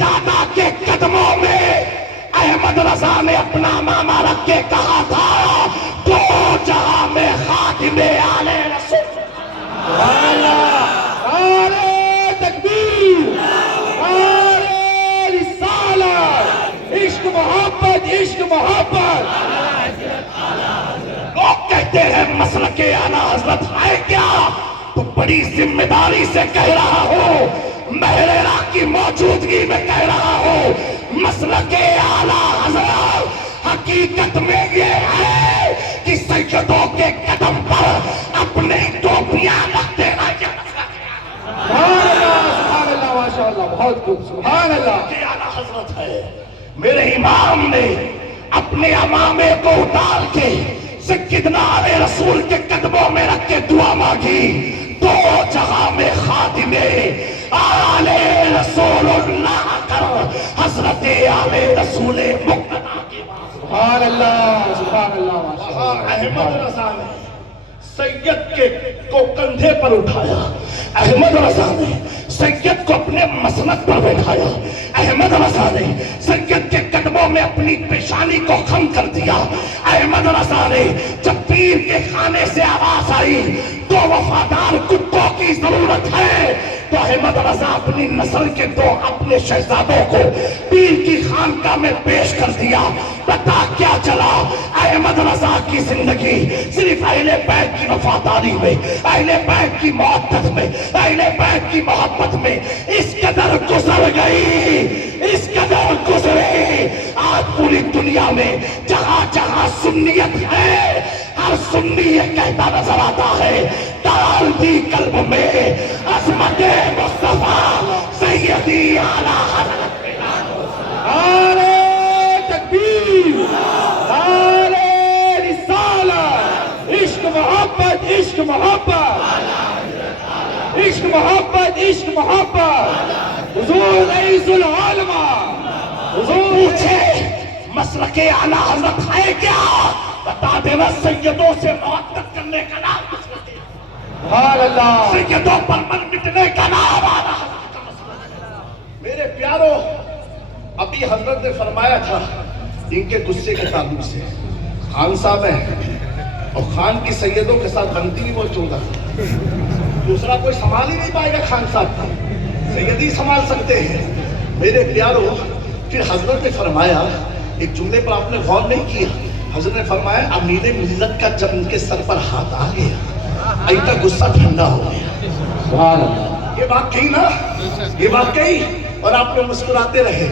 دادا کے قدموں میں احمد رضا نے اپنا ماما رکھ کے کہا تھا دو جہاں میں خاتم آل رسول. نعرہ تکبیر، نعرہ رسالت، عشق محبت، عشق محبت. لوگ کہتے ہیں مسلک اعلیٰ حضرت ہے کیا؟ تو بڑی ذمہ داری سے کہہ رہا ہوں، مہررہ کی موجودگی میں کہہ رہا ہوں، مسلک اعلیٰ حضرت حقیقت میں یہ ہے کہ سیدوں کے قدم پر اپنے ٹوپیاں رکھ دینا. سبحان اللہ، ماشاء اللہ، بہت خوب، سبحان اللہ. یہ اعلیٰ حضرت ہے. میرے امام نے اپنے امامے کو اتار کے سیدنا علیہ رسول کے قدموں میں رکھ کے دعا مانگی. دو جہاں میں خاتم آل رسول اللہ کر حضرت آل رسول مقتدی کے بعد. سبحان اللہ، سبحان اللہ، ماشاء اللہ. احمد رضا نے سید کو کندھے پر اٹھایا. احمد رضا نے سید کو اپنے مسند پر بیٹھایا. احمد رضا نے سید کے قدموں میں اپنی پیشانی کو خم کر دیا. احمد رضا نے جب پیر کے خانے سے آواز آئی دو وفادار کتوں کی ضرورت ہے تو احمد رضا اپنی نسل کے دو اپنے شہزادوں کو پیر کی خانقاہ میں پیش کر دیا. پتا کیا چلا؟ احمد رضا کی زندگی صرف اہل بیت کی وفاداری میں، اہل بیت کی محبت میں، اہل بیت کی محبت میں اس قدر گزر گئی، اس قدر گزری. آج پوری دنیا میں جہاں جہاں سنیت ہے ہر سنی یہ کہتا نظر آتا ہے ڈال دی قلب میں عظمت مصطفیٰ سیدی اعلیٰ حضرت. نعرہ تکبیر، نعرہ رسالت، عشق محبت، عشق محبت، عشق محبت، عشق محبت. حضور رئیس العالمہ، حضور پوچھے مسلک اعلیٰ حضرت ہے کیا؟ بتا دینا سیدوں سے محبت کرنے کا نام مسلک ہے. سبحان اللہ. سیدوں پر من مٹنے کا نام اعلیٰ حضرت کا مسلک ہے. میرے پیارو، ابھی حضرت نے فرمایا تھا ان کے غصے کے تعلق سے خان صاحب ہیں اور خان کی سیدوں کے ساتھ بنتی بھی وہ 14 دوسرا کوئی سنبھال ہی نہیں پائے گا. خان صاحب کا سید ہی سنبھال سکتے ہیں. میرے پیارو، پھر حضرت نے فرمایا ایک جملے پر آپ نے غور نہیں کیا. حضرت نے فرمایا امیر ملت کا جب ان کے سر پر ہاتھ آ گیا ان کا غصہ ٹھنڈا ہو گیا. سبحان اللہ. یہ بات کہی نا، یہ بات کہی اور آپ نے مسکراتے رہے.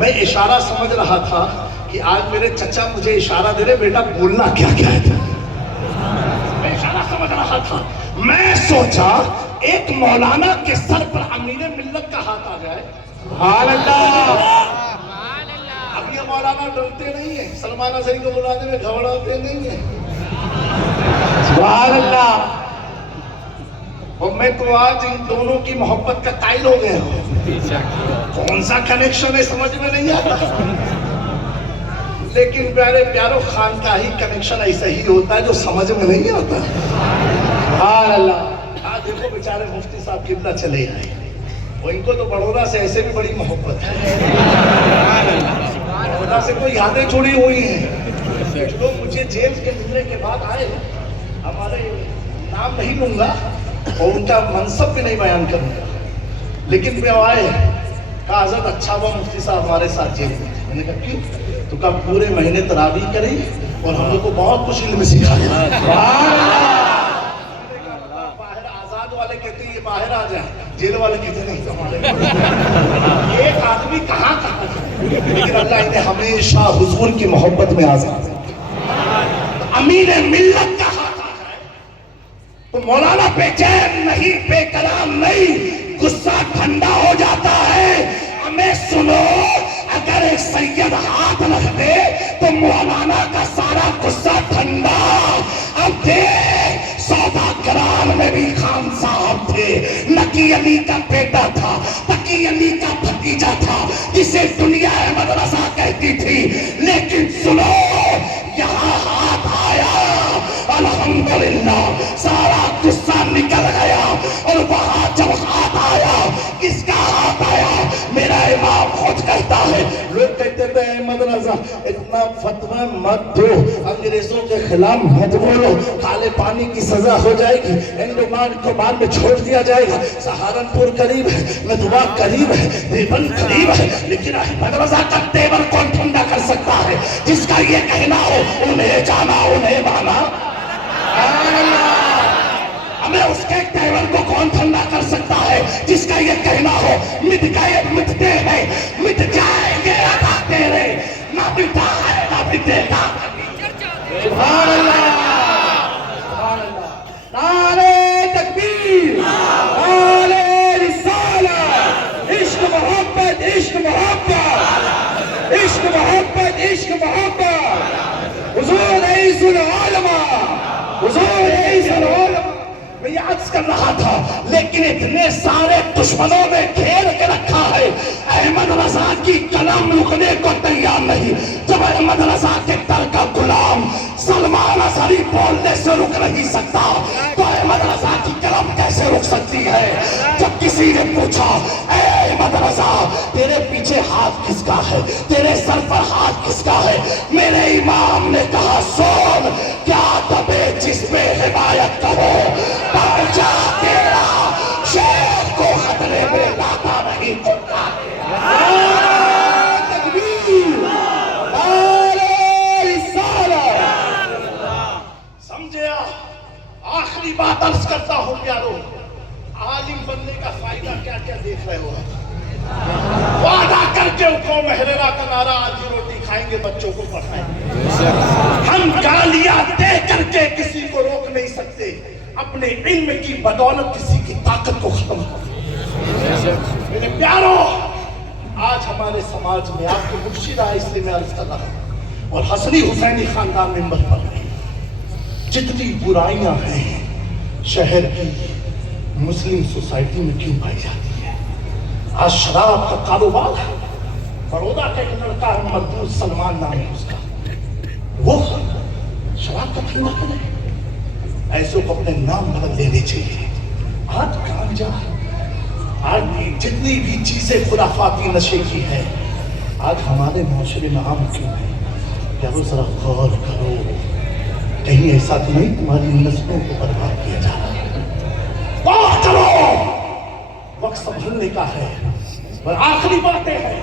میں اشارہ سمجھ رہا تھا کہ آج میرے چچا مجھے اشارہ دے رہے بیٹا بولنا کیا کیا ہے. میں اشارہ سمجھ رہا تھا. میں سوچا ایک مولانا کے سر پر امیر ملت کا ہاتھ آ جائے. سبحان اللہ. اب یہ مولانا ڈرتے نہیں ہیں، سلمان اظہری کو بلانے میں گھبراتے نہیں ہیں. سبحان اللہ. اور میں تو آج ان دونوں کی محبت کا قائل ہو گیا ہوں. کون سا کنیکشن ہے سمجھ میں نہیں آتا، لیکن پیارے پیارو خانقاہی کنیکشن ایسا ہی ہوتا ہے جو سمجھ میں نہیں آتا. سبحان اللہ. آج دیکھو بیچارے مفتی صاحب کتنا چلے آئے، وہ ان کو تو بڑودہ سے ایسے بھی بڑی محبت ہے. بڑودہ سے کوئی یادیں جڑی ہوئی ہیں. جو مجھے جیل کے نکلنے کے بعد آئے، ہمارے نام نہیں لوں گا اور ان کا منصب بھی نہیں بیان کروں گا، لیکن میں آئے کہا حضرت اچھا ہوا مفتی صاحب ہمارے ساتھ جیل میں. میں نے کہا کیوں؟ تو کہا پورے مہینے تراویح کری اور ہم لوگ کو بہت کچھ علم سکھایا. باہر آزاد والے کہتے ہیں یہ باہر آ جائے، جیل والے کہتے نہیں ہمارے. ایک آدمی کہاں کہاں ہے، لیکن اللہ انہیں ہمیشہ حضور کی محبت میں آزاد ہے. امیر ملت کا ہاتھ آ جائے تو مولانا بے چین نہیں، بے کلام نہیں، غصہ ٹھنڈا ہو جاتا ہے. ہمیں سنو، اگر ایک سید ہاتھ رکھ دے تو مولانا کا سارا غصہ ٹھنڈا. اب دیکھ سودا کران میں بھی خان صاحب تھے، نکی علی کا بیٹا تھا، تقی علی کا بھتیجا تھا جسے دنیا احمد رضا کہتی تھی. لیکن سنو، یہاں ہاتھ آیا الحمدللہ سارا غصہ نکل گیا. اور وہاں جب ہاتھ آیا، کس کا ہاتھ آیا؟ میرا امام احمد رضا اتنا فتویٰ مت دو، انگریزوں کے خلاف مت بولو، کالے پانی کی سزا ہو جائے گی، انڈمان کو بعد میں چھوڑ دیا جائے گا، سہارنپور قریب ہے، ندوا قریب ہے، دیوبند قریب ہے، لیکن احمد رضا کا تیور کون ٹھنڈا کر سکتا ہے؟ جس کا یہ کہنا ہو انہیں جانا انہیں مانا، ہمیں اس کے تیور کو کون ٹھنڈا کر سکتا ہے؟ جس کا یہ کہنا ہو مٹ گئے مٹتے ہیں مٹ جائیں گے عطا تیرے، نہ مٹا ہے نہ مٹے گا۔ سبحان اللہ، سبحان اللہ، نعرہ تکبیر، نعرہ رسالت، عشق محبت، عشق محبت، عشق محبت، عشق محبت، حضور رئیس العالمہ، حضور رئیس العالمہ۔ میں یہ عرض کر رہا تھا لیکن اتنے سارے دشمنوں نے گھیر کے رکھا ہے، احمد رضا کی قلم رکنے کو تیار نہیں۔ جب احمد رضا کے در کا غلام سلمان اظہری بولنے سے رک نہیں سکتا تو احمد رضا کی قلم کیسے رک سکتی ہے؟ جب کسی نے پوچھا اے احمد رضا تیرے پیچھے ہاتھ کس کا ہے، تیرے سر پر ہاتھ کس کا ہے، میرے امام نے کہا سن کیا دبے جس پہ حمایت کرو، پرچا تیرا شیر کو خطرے میں لاتا نہیں چکا۔ تکبیر، نعرہ رسالت۔ سمجھے؟ آخری بات عرض کرتا ہوں پیارو، عالم بننے کا فائدہ کیا کیا دیکھ رہے ہو؟ وعدہ کر کے اٹھو محررہ کا نعرہ، آدھی روٹی کھائیں گے بچوں کو پڑھائیں گے، ہم گالیاں دے کر کے کسی کو روک نہیں سکتے، اپنے علم کی بدولت کسی کی طاقت کو ختم کر۔ میرے پیارو آج ہمارے سماج میں آپ کو مرشد ہے اس لیے میں عرض کر رہا ہوں، اور حسنی حسینی خاندان ممبر پر ہیں، جتنی برائیاں ہیں شہر کی مسلم سوسائٹی میں کیوں پائی جاتی ہے؟ آج شراب کا کاروبار ہے، بڑودا کا ایک لڑکا ہے مردود سلمان نام ہے اس کا، وہ شراب کا دھندا کرے، ایسے کو اپنے نام بدل لینے چاہیے۔ آج گانجا، آج جتنی بھی چیزیں خرافاتی نشے کی ہے آج ہمارے معاشرے میں عام کیوں ہے؟ یارو ذرا غور کرو، کہیں ایسا تو نہیں تمہاری نسلوں کو برباد کیا جا رہا ہے؟ غور کرو، وقت سنبھلنے کا ہے۔ اور آخری باتیں ہیں،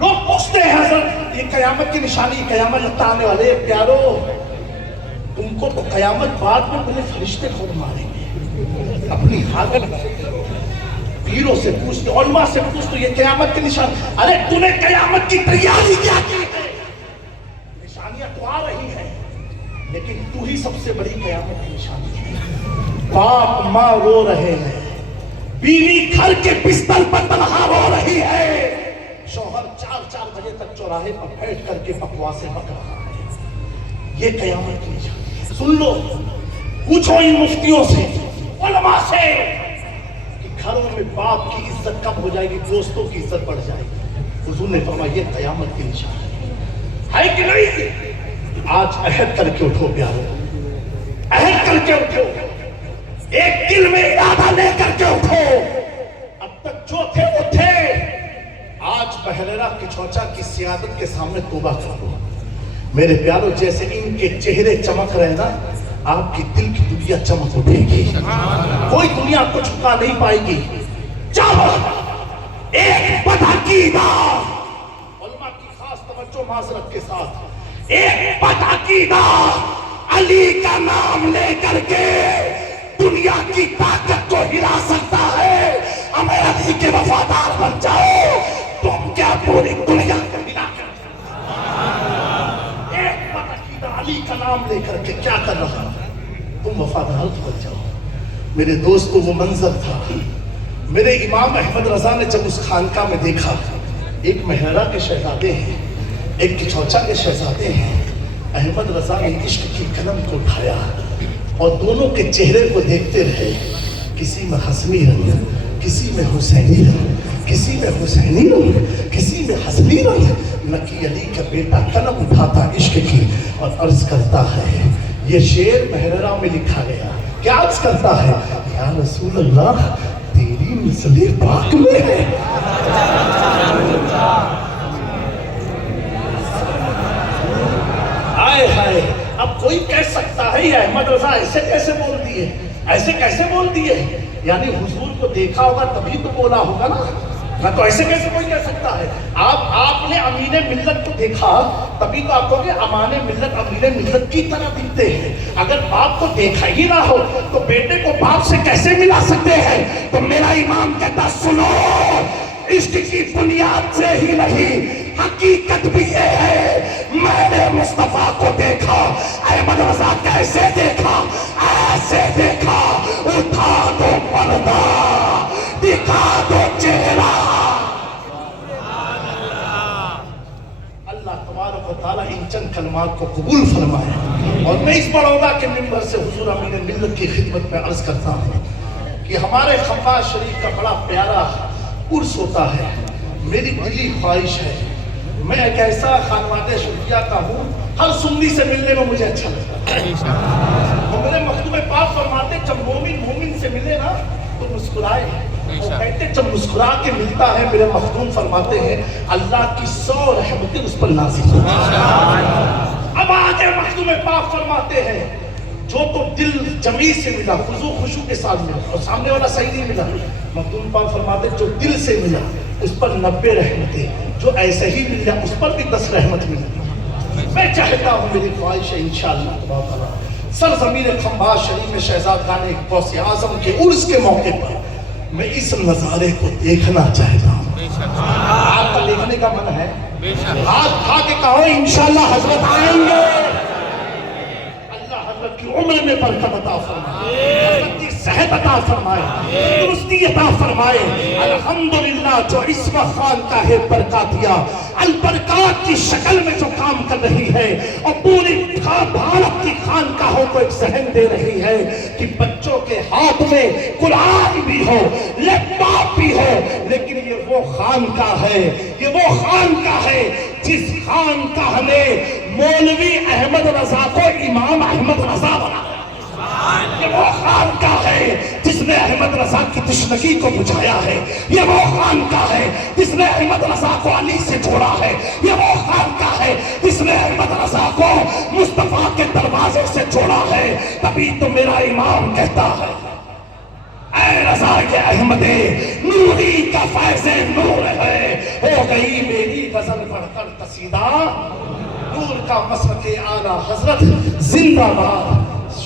لوگ پوچھتے ہیں حضرت یہ قیامت کی نشانی، قیامت لگتا آنے والے پیارو، تم کو تو قیامت بعد میں پہلے فرشتے خود ماریں گے، اپنی حالت پیروں سے پوچھتے، علماء سے پوچھتے یہ قیامت کی نشان، ارے تو نے قیامت کی تیاری کیا کی ہے؟ نشانیاں تو آ رہی ہیں لیکن تو ہی سب سے بڑی قیامت کی نشانی ہے۔ باپ ماں رو رہے ہیں، بیوی گھر کے بستر پر تنہا رو رہی ہے، شوہر 4 بجے تک چوراہے پر بیٹھ کر کے بکواسیں بک رہا ہے، یہ قیامت کی نشانی ہے۔ سن لو، پوچھو ان مفتیوں سے، علماء سے، کہ گھروں میں باپ کی عزت کب ہو جائے گی، دوستوں کی عزت بڑھ جائے گی؟ حضور نے فرمایا یہ قیامت کی نشانی ہے کہ نہیں؟ آج عہد کر کے اٹھو پیارو، عہد کر کے اٹھو، ایک دل میں ارادہ لے کر کے اٹھو، اب تک جو تھے وہ تھے، آج بحیرہ کچھوچا کی سیادت کے سامنے توبہ کرو۔ میرے پیارو جیسے ان کے چہرے چمک رہے نا، آپ کی دل کی دنیا چمک اٹھے گی، کوئی دنیا کو چھپا نہیں پائے گی۔ جب ایک بدعقیدہ، علماء کی خاص توجہ معذرت کے ساتھ، ایک بدعقیدہ علی کا نام لے کر کے دنیا کی طاقت کو ہلا سکتا ہے، ہمیں علی کے وفادار بن جاؤ، تم کیا پوری دنیا کو ہلا کر علی کا نام لے کر کے کیا کر رہا ہے؟ تم وفادار بن جاؤ۔ میرے دوستو وہ منظر تھا، میرے امام احمد رضا نے جب اس خانقاہ میں دیکھا، ایک مہرہ کے شہزادے ہیں، ایک کچھوچا کے شہزادے ہیں، احمد رضا نے عشق کی قلم کو اٹھایا اور دونوں کے چہرے کو دیکھتے رہے، کسی میں حسنی رنگ، کسی میں حسینی رنگ، کسی میں حسینی رنگ، کسی میں حسنی رنگ۔ نکی علی کا بیٹا قلم اٹھاتا عشق کی اور عرض کرتا ہے، یہ شعر محررہ میں لکھا گیا، کیا عرض کرتا ہے؟ یا رسول اللہ تیری مثل پاک میں ہے۔ بھائی احمد رضا ایسے کیسے بول دیے، ایسے کیسے بول دیے؟ یعنی حضور کو دیکھا ہوگا تبھی تو بولا ہوگا نا، نہ تو ایسے کیسے کوئی کہہ سکتا ہے؟ آپ نے امین ملت کو دیکھا تبھی تو آپ کہوگے امان ملت امین ملت کی طرح دکھتے ہیں۔ اگر باپ کو دیکھا ہی نہ ہو تو بیٹے کو باپ سے کیسے ملا سکتے ہیں؟ تو میرا امام کہتا سنو، عشق کی بنیاد سے ہی نہیں، حقیقت بھی یہ ہے، میں نے مصطفیٰ کو دیکھا، احمد رضا کیسے دیکھا؟ ایسے دیکھا، اٹھا دو پردہ، دکھا دو چہرہ۔ اللہ تبارک و تعالیٰ ان چند کلمات کو قبول فرمائے۔ اور میں اس بڑھودا کے منبر سے حضور امین ملت کی خدمت میں عرض کرتا ہوں کہ ہمارے خنباز شریف کا بڑا پیارا عرس ہوتا ہے۔ میری دلی خواہش ہے، میں ایک ایسا خانوادہ شریفیہ کا ہوں، ہر سنی سے ملنے میں مجھے اچھا لگتا ہے۔ میرے مخدوم پاک فرماتے جب مومن مومن سے ملے نا تو مسکرائے، وہ کہتے جب مسکرا کے ملتا ہے، میرے مخدوم فرماتے ہیں اللہ کی 100 رحمتیں اس پر نازل ہوتی ہیں۔ اب آگے مخدوم پاک فرماتے ہیں جو تو دل جمیع سے ملا، خضوع خشوع کے ساتھ ملا، اور سامنے والا صحیح نہیں ملا، مخدوم پاک فرماتے جو دل سے ملا اس پر 90 رحمتیں، جو ایسے ہی مل جائے اس پر بھی 10 رحمت ملتی۔ میں چاہتا ہوں، میری خواہش ہے انشاءاللہ تبارک اللہ سرزمین خنباز شریف میں شہزادگان غوث اعظم کے عرس کے موقع پر میں اس نظارے کو دیکھنا چاہتا ہوں۔ آپ کا دیکھنے کا من ہے؟ ہاتھ کھا کے کہو انشاءاللہ حضرت آئیں گے۔ اللہ حضرت کی عمر میں برکت عطا فرمائے، حضرت کی صحت عطا فرمائے، درستی عطا فرمائے۔ الحمدللہ جو عصمہ خان کا ہے برکاتیہ البرکات کی شکل میں جو کام کر رہی ہے، اور پوری بھارت کی خانقاہوں کو ایک ذہن دے رہی ہے کہ بچوں کے ہاتھ میں قرآن بھی ہو، لیپ ٹاپ بھی ہو، لیکن یہ وہ خانقاہ ہے، یہ وہ خانقاہ ہے جس خانقاہ نے مولوی احمد رضا کو امام احمد رضا بنا۔ یہ وہ خانقاہ ہے جس نے احمد رضا کی تشنگی کو بجھایا ہے، یہ وہ خانقاہ ہے جس نے احمد رضا کو علی سے جوڑا ہے، یہ وہ خانقاہ ہے جس نے احمد رضا کو مصطفیٰ کے دروازے سے جوڑا ہے۔ تبھی تو میرا امام کہتا ہے اے رضا کے احمد نوری کا فیض نور ہے، ہو گئی میری غزل پڑھ کر قصیدہ، نور کا مسلک اعلیٰ حضرت زندہ باد۔